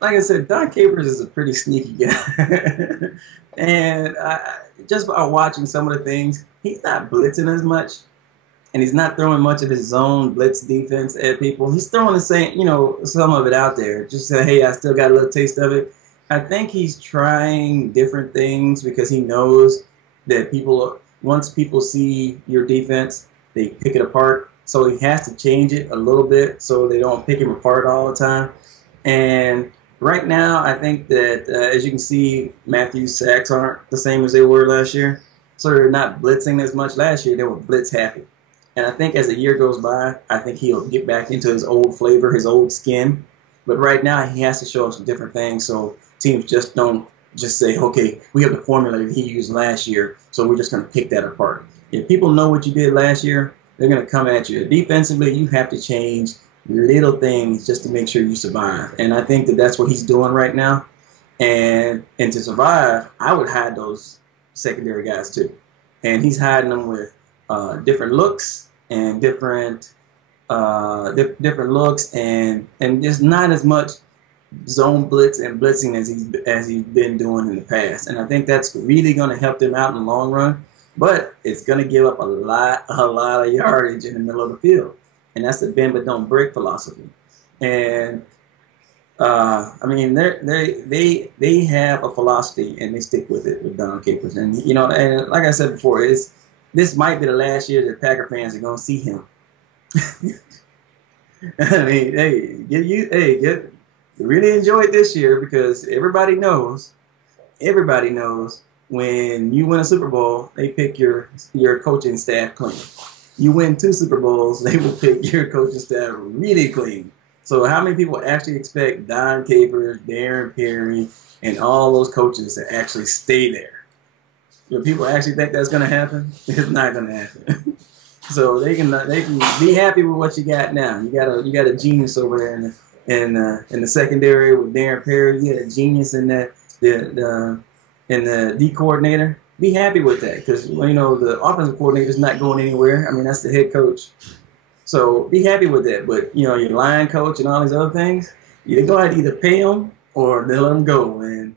like I said, Don Capers is a pretty sneaky guy, and just by watching some of the things, he's not blitzing as much, and he's not throwing much of his zone blitz defense at people. He's throwing the same, some of it out there. Just say, hey, I still got a little taste of it. I think he's trying different things because he knows that once people see your defense, they pick it apart. So he has to change it a little bit so they don't pick him apart all the time. And right now, I think that as you can see, Matthew's sacks aren't the same as they were last year. So they're not blitzing as much. Last year, they were blitz happy. And I think as the year goes by, I think he'll get back into his old flavor, his old skin. But right now, he has to show us some different things so teams just don't just say, okay, we have the formula that he used last year, so we're just going to pick that apart. If people know what you did last year, they're going to come at you. Defensively, you have to change little things just to make sure you survive. And I think that that's what he's doing right now. And to survive, I would hide those secondary guys too. And he's hiding them with different looks and different looks and just not as much zone blitz and blitzing as he's been doing in the past. And I think that's really going to help them out in the long run. But it's going to give up a lot of yardage in the middle of the field. And that's the bend but don't break philosophy. And I mean, they have a philosophy and they stick with it with Don Capers. And and like I said before, this might be the last year that Packer fans are going to see him. I mean, hey, really enjoy it this year because everybody knows when you win a Super Bowl, they pick your coaching staff clean. You win 2 Super Bowls, they will pick your coaching staff really clean. So how many people actually expect Don Capers, Darren Perry, and all those coaches to actually stay there? Do people actually think that's going to happen? It's not going to happen. So they can be happy with what you got now. You got a genius over there in the secondary with Darren Perry. You got a genius in the D coordinator. Be happy with that because the offensive coordinator is not going anywhere. I mean, that's the head coach. So be happy with that. But your line coach and all these other things, you go ahead and either pay them or they let them go. And